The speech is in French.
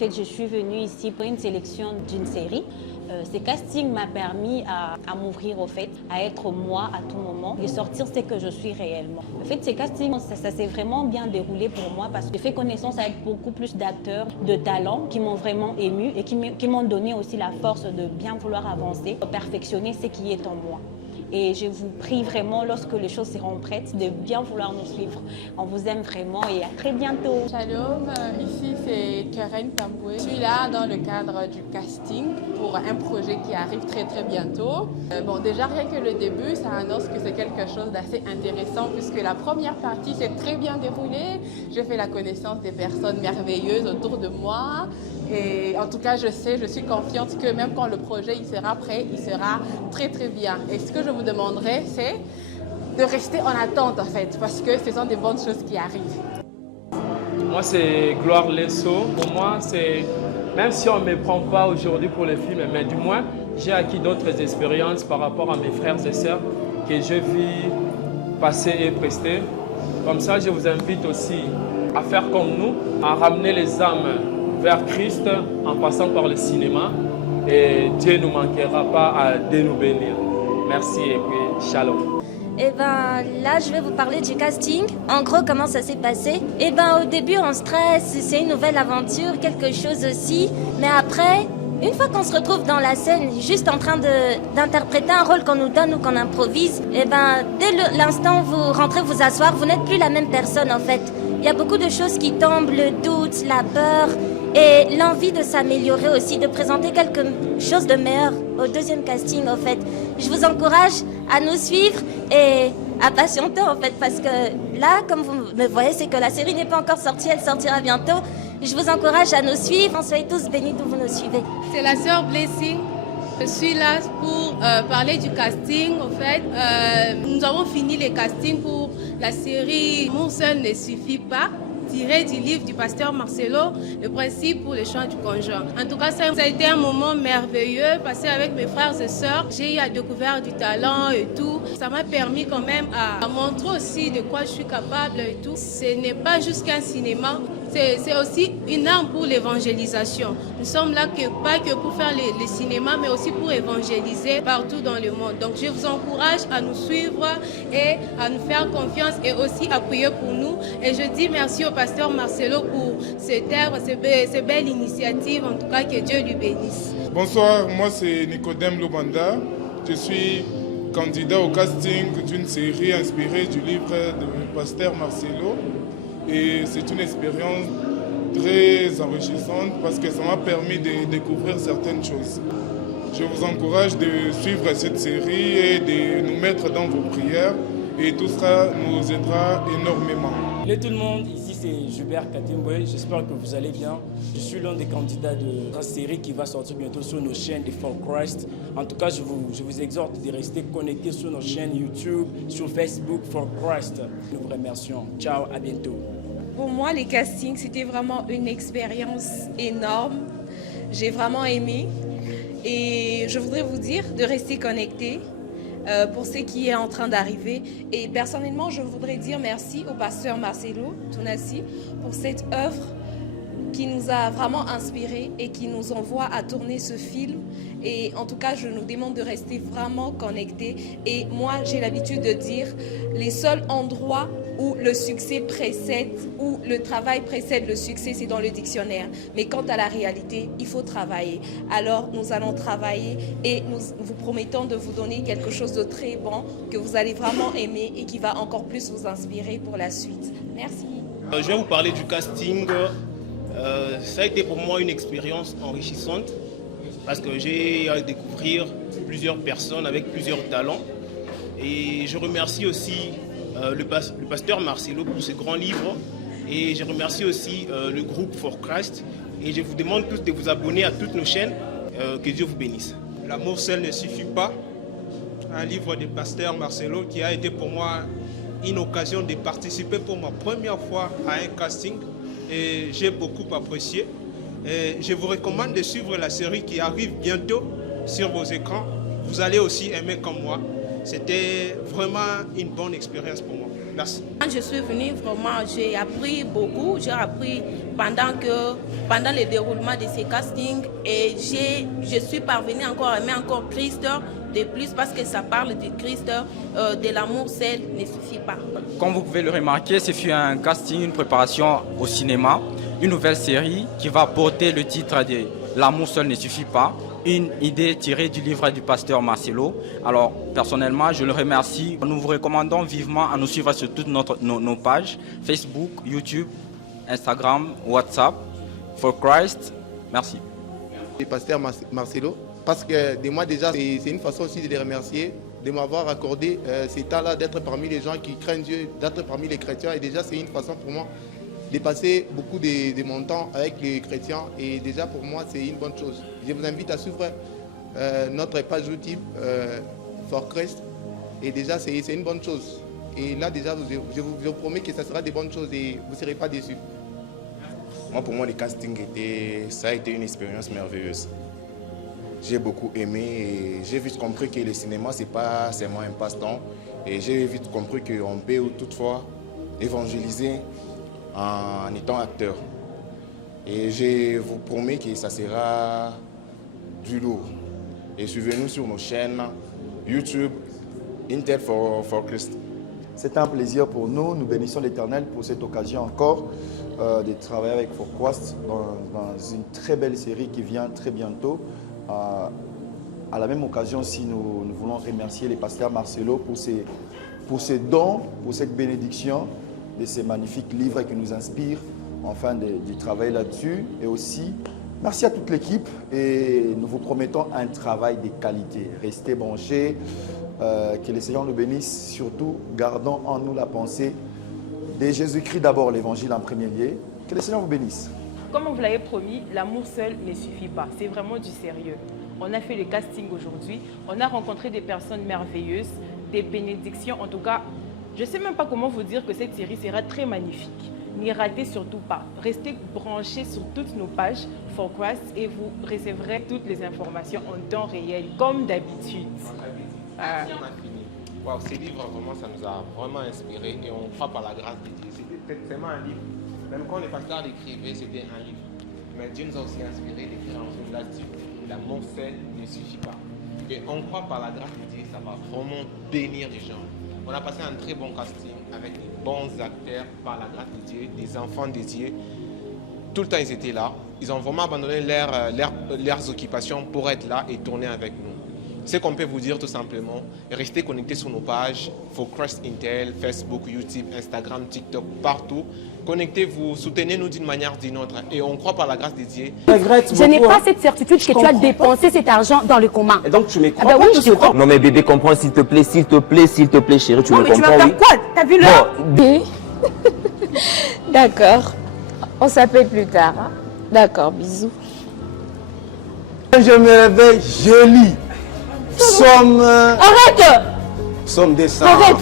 En fait, je suis venue ici pour une sélection d'une série. Ce casting m'a permis à m'ouvrir au fait, à être moi à tout moment et sortir ce que je suis réellement. En fait, ces castings, ça s'est vraiment bien déroulé pour moi parce que j'ai fait connaissance avec beaucoup plus d'acteurs de talent qui m'ont vraiment émue et qui m'ont donné aussi la force de bien vouloir avancer, de perfectionner ce qui est en moi. Et je vous prie vraiment, lorsque les choses seront prêtes, de bien vouloir nous suivre. On vous aime vraiment et à très bientôt. Shalom, ici c'est Karen Tamboué. Je suis là dans le cadre du casting pour un projet qui arrive très bientôt. Bon, déjà rien que le début, ça annonce que c'est quelque chose d'assez intéressant puisque la première partie s'est très bien déroulée. J'ai fait la connaissance des personnes merveilleuses autour de moi. Et en tout cas, je suis confiante que même quand le projet il sera prêt, il sera très bien. Et ce que je vous demanderai, c'est de rester en attente en fait, parce que ce sont des bonnes choses qui arrivent. Moi, c'est Gloire Lesso. Pour moi, c'est même si on ne me prend pas aujourd'hui pour le film, mais du moins, j'ai acquis d'autres expériences par rapport à mes frères et sœurs que je vis passer et prester. Comme ça, je vous invite aussi à faire comme nous, à ramener les âmes vers Christ en passant par le cinéma. Et Dieu ne nous manquera pas de nous bénir. Merci et puis shalom. Et ben là, je vais vous parler du casting. En gros, comment ça s'est passé? Et ben au début, on stresse, c'est une nouvelle aventure, quelque chose aussi. Mais après, une fois qu'on se retrouve dans la scène, juste en train d'interpréter un rôle qu'on nous donne ou qu'on improvise, et ben dès l'instant où vous rentrez vous asseoir, vous n'êtes plus la même personne en fait. Il y a beaucoup de choses qui tombent, le doute, la peur et l'envie de s'améliorer aussi, de présenter quelque chose de meilleur au deuxième casting en fait. Je vous encourage à nous suivre et à patienter en fait parce que là, comme vous me voyez, c'est que la série n'est pas encore sortie, elle sortira bientôt. Je vous encourage à nous suivre, soyez tous bénis d'où vous nous suivez. C'est la sœur Blessing. Je suis là pour parler du casting. En fait, nous avons fini les castings pour la série Mon seul ne suffit pas, tiré du livre du pasteur Marcelo, le principe pour le chant du conjoint. En tout cas, ça a été un moment merveilleux, passé avec mes frères et sœurs. J'ai eu à découvrir du talent et tout. Ça m'a permis quand même à montrer aussi de quoi je suis capable et tout. Ce n'est pas juste qu'un cinéma, c'est aussi une arme pour l'évangélisation. Nous sommes là pas que pour faire les cinémas, mais aussi pour évangéliser partout dans le monde. Donc je vous encourage à nous suivre et à nous faire confiance et aussi à prier pour nous. Et je dis merci au pasteur Marcelo pour cette œuvre, ces belles initiatives. En tout cas, que Dieu lui bénisse. Bonsoir, moi c'est Nicodème Lobanda. Je suis candidat au casting d'une série inspirée du livre du pasteur Marcelo. Et c'est une expérience très enrichissante parce que ça m'a permis de découvrir certaines choses. Je vous encourage de suivre cette série et de nous mettre dans vos prières et tout ça nous aidera énormément. Salut tout le monde, ici c'est Gilbert Katimbwe, j'espère que vous allez bien. Je suis l'un des candidats de la série qui va sortir bientôt sur nos chaînes de For Christ. En tout cas, je vous exhorte de rester connectés sur nos chaînes YouTube, sur Facebook For Christ. Nous vous remercions. Ciao, à bientôt. Pour moi, les castings, c'était vraiment une expérience énorme. J'ai vraiment aimé. Et je voudrais vous dire de rester connectés pour ce qui est en train d'arriver. Et personnellement, je voudrais dire merci au pasteur Marcelo Tounassi pour cette œuvre qui nous a vraiment inspirés et qui nous envoie à tourner ce film. Et en tout cas, je nous demande de rester vraiment connectés. Et moi, j'ai l'habitude de dire, les seuls endroits où le succès précède, où le travail précède le succès, c'est dans le dictionnaire. Mais quant à la réalité, il faut travailler. Alors, nous allons travailler et nous vous promettons de vous donner quelque chose de très bon, que vous allez vraiment aimer et qui va encore plus vous inspirer pour la suite. Merci. Je vais vous parler du casting. Ça a été pour moi une expérience enrichissante parce que j'ai à découvrir plusieurs personnes avec plusieurs talents. Et je remercie aussi le pasteur Marcelo pour ce grand livre. Et je remercie aussi le groupe For Christ. Et je vous demande tous de vous abonner à toutes nos chaînes. Que Dieu vous bénisse. L'amour seul ne suffit pas. Un livre du pasteur Marcelo qui a été pour moi une occasion de participer pour ma première fois à un casting. Et j'ai beaucoup apprécié. Et je vous recommande de suivre la série qui arrive bientôt sur vos écrans. Vous allez aussi aimer comme moi. C'était vraiment une bonne expérience pour moi. Merci. Quand je suis venue, vraiment, j'ai appris beaucoup. J'ai appris pendant le déroulement de ces castings et je suis parvenue encore à aimer encore Christ de plus parce que ça parle du Christ, de l'amour seul ne suffit pas. Comme vous pouvez le remarquer, ce fut un casting, une préparation au cinéma, une nouvelle série qui va porter le titre de L'amour seul ne suffit pas, une idée tirée du livre du pasteur Marcelo. Alors, personnellement, je le remercie. Nous vous recommandons vivement à nous suivre sur toutes nos pages, Facebook, YouTube, Instagram, WhatsApp, For Christ. Merci. Le pasteur Marcelo, parce que de moi déjà, c'est une façon aussi de les remercier, de m'avoir accordé ces temps-là, d'être parmi les gens qui craignent Dieu, d'être parmi les chrétiens. Et déjà, c'est une façon pour moi de passer beaucoup de mon temps avec les chrétiens. Et déjà, pour moi, c'est une bonne chose. Je vous invite à suivre notre page YouTube, For Christ. Et déjà, c'est une bonne chose. Et là, déjà, je vous promets que ça sera des bonnes choses et vous ne serez pas déçus. Moi, pour moi, le casting, ça a été une expérience merveilleuse. J'ai beaucoup aimé et j'ai vite compris que le cinéma, ce n'est pas seulement un passe-temps. Et j'ai vite compris qu'on peut toutefois évangéliser en étant acteur. Et je vous promets que ça sera du lourd. Et suivez-nous sur nos chaînes YouTube, Intel for Christ. C'est un plaisir pour nous. Nous bénissons l'Éternel pour cette occasion encore de travailler avec For Christ dans une très belle série qui vient très bientôt. À la même occasion aussi, nous voulons remercier le pasteur Marcelo pour ses dons, pour cette bénédiction de ces magnifiques livres qui nous inspirent, enfin de travailler là-dessus. Et aussi, merci à toute l'équipe et nous vous promettons un travail de qualité. Restez branchés, que le Seigneur nous bénisse. Surtout, gardons en nous la pensée de Jésus-Christ d'abord, l'évangile en premier lieu. Que le Seigneur vous bénisse. Comme on vous l'avait promis, l'amour seul ne suffit pas. C'est vraiment du sérieux. On a fait le casting aujourd'hui. On a rencontré des personnes merveilleuses, des bénédictions. En tout cas, je ne sais même pas comment vous dire que cette série sera très magnifique. N'y ratez surtout pas. Restez branchés sur toutes nos pages For Christ et vous recevrez toutes les informations en temps réel, comme d'habitude. On a fini. Wow, ces livres, vraiment, ça nous a vraiment inspiré et on croit par la grâce de Dieu. C'était tellement un livre. Même quand les pasteurs l'écrivaient, c'était un livre. Mais Dieu nous a aussi inspiré d'écrire un film là-dessus. L'amour seul ne suffit pas. Et on croit par la grâce de Dieu, ça va vraiment bénir les gens. On a passé un très bon casting avec des bons acteurs par la grâce de Dieu, des enfants de Dieu. Tout le temps, ils étaient là. Ils ont vraiment abandonné leurs occupations pour être là et tourner avec nous. Ce qu'on peut vous dire tout simplement, restez connectés sur nos pages, For Christ Intel, Facebook, YouTube, Instagram, TikTok, partout. Connectez-vous, soutenez-nous d'une manière ou d'une autre et on croit par la grâce de Dieu. Je n'ai pas cette certitude que tu as dépensé cet argent dans le coma. Et donc tu me crois bah pas, oui, je crois. Non mais bébé, comprends s'il te plaît, s'il te plaît, s'il te plaît chérie, tu me comprends. Non mais tu vas faire quoi? T'as vu l'heure? D'accord. On s'appelle plus tard. Hein? D'accord, bisous. Je me réveille, je lis. Somme. Arrête! Somme des sangs. Arrête!